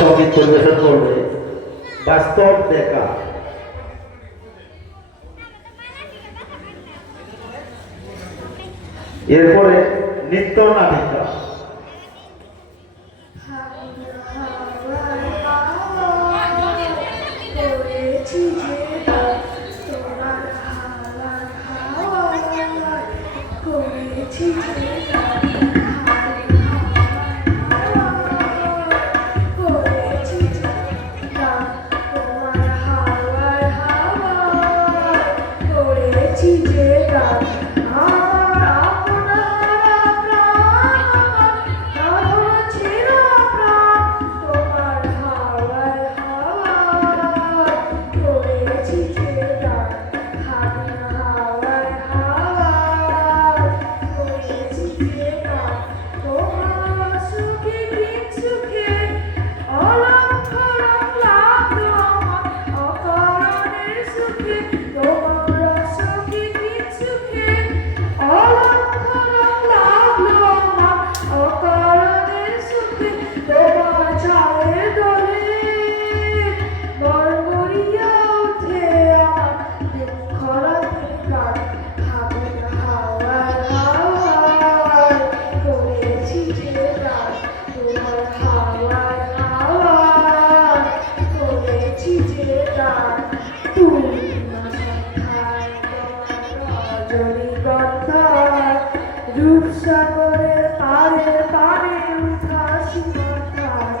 সঙ্গীত পরিবেশন করবে বাস্তব দেখা। এরপরে নৃত্য নাটিকা। রূপসাগরের পারে পারে উঠাসি মাথায়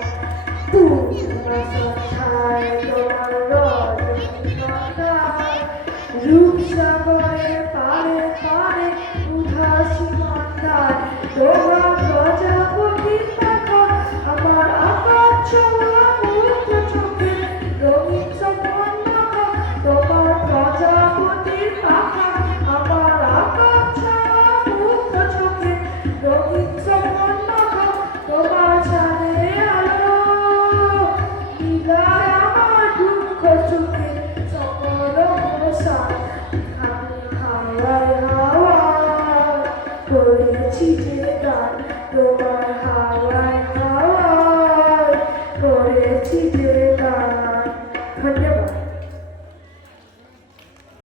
তোমার সন্ধ্যায় তোমার রজনীগন্ধায় রূপসাগরের পারে পারে উঠাসি মাথায় তোমার প্রজাপতির পাখা আমার আকাশ ছোঁয়া মুগ্ধ চোখে রঙিন স্বপন মাখা তোমার প্রজাপতির পাখা আমার আকাশ ছোঁয়া মুগ্ধ চোখে রঙিন স্বপন মাখা তোমার চাঁদের আলো বিদায় আমার দুঃখ চোখে সকল অবসান আমি হাওয়ায় হাওয়ায় করেছি যে গান তোমার